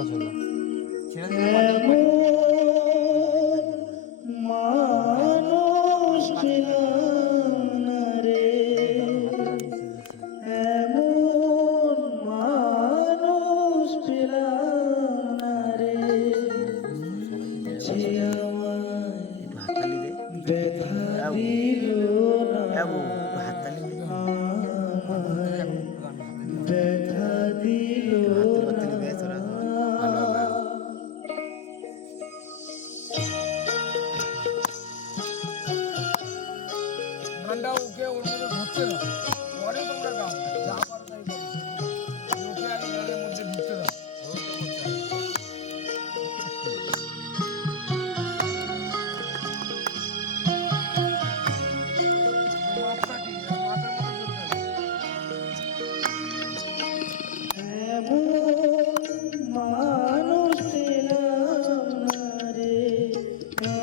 কথা চলল ছেড়ে দিলে মানুষ পেলাম না রে, এমন মানুষ পেলাম না রে, যে আমায় ব্যথা দিল না, আমায় ব্যথা দিল না। গানটা ওকে ওর মধ্যে ধরতে দাও, পরে তোমরা গাও, যা পারো তাই করো, ওকে আগে গানের মধ্যে ঢুকতে দাও। মাপটা ঠিক, মাপের মধ্যে এমন মানুষ পেলাম না রে,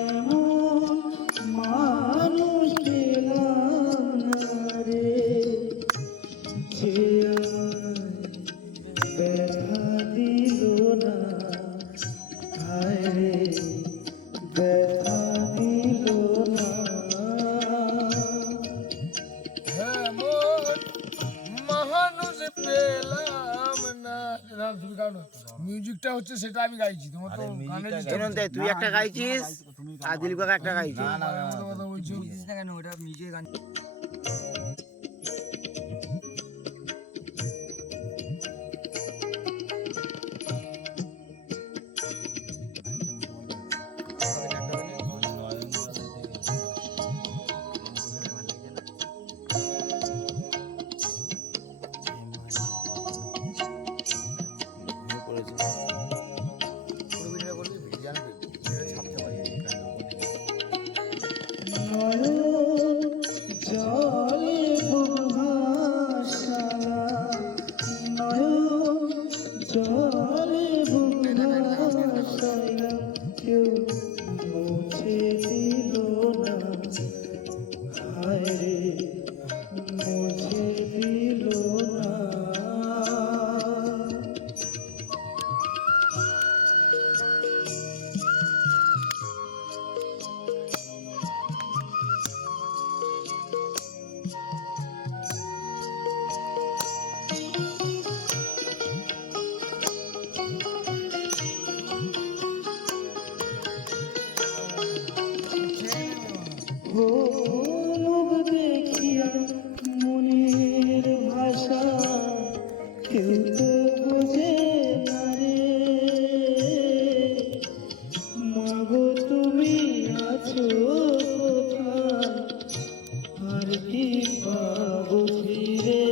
এমন মানুষ পেলাম না রে, যে আমায় ব্যথা দিল না, হায় রে ব্যথা দিল না। মানুষ পেলাম না, তুমি গাও না, মিউজিকটা হচ্ছে সেটা আমি গাইছি, তোমার তো গানের তুই একটা গাইছিস আর দিলীপ কাকা একটা গাইছিস। কথা বলছো না কেন ওটা মিউজিক গান নয়ন জলে ভাসালা, নয়ন জলে ভাসালা, কেউ মুছে দিল না, হায় রে মুছে দিল না। ও মুখ দেখিয়া মনের ভাষা কেউ তো বোঝে না রে, মাগো তুমি আছো কোথায়, আর কি পাবো ফিরে।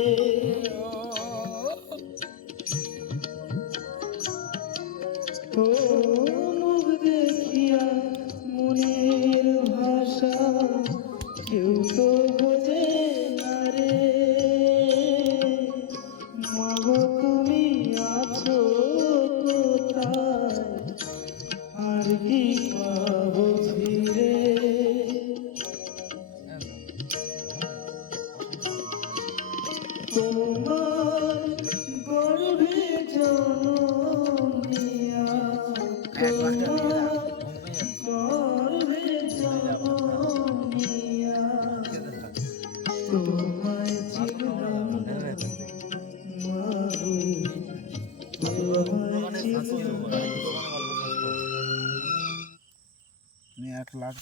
ও মুখ দেখিয়া মনের ভাষা কেউ তো বোঝে না রে, মাগো তুমি আছো কোথায়, আর কি পাবো ফিরে। তোমার গর্ভে জন্ম নিয়া, তোমার গর্ভে জন্ম নিয়া, তোমায় চিনলাম না মাগো, তোমায় চিনলাম না। 1 লাখ